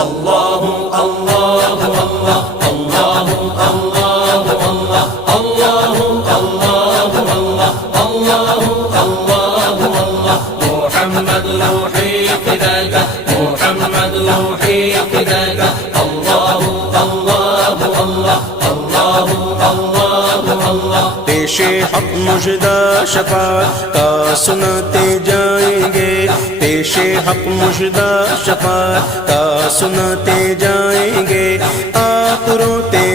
اللہ اللہ اللہ اللہ اللہ اللہ اللہ اللہ اللہ اللہ اللہ محمد روحی فداک محمد روحی فداک اللہ اللہ اللہ اللہ اللہ اللہ پیش حق مژدہ شفاعت کا سناتے جائیں گے پیش حق مژدہ شفاعت کا سناتے جائیں گے آپ روتے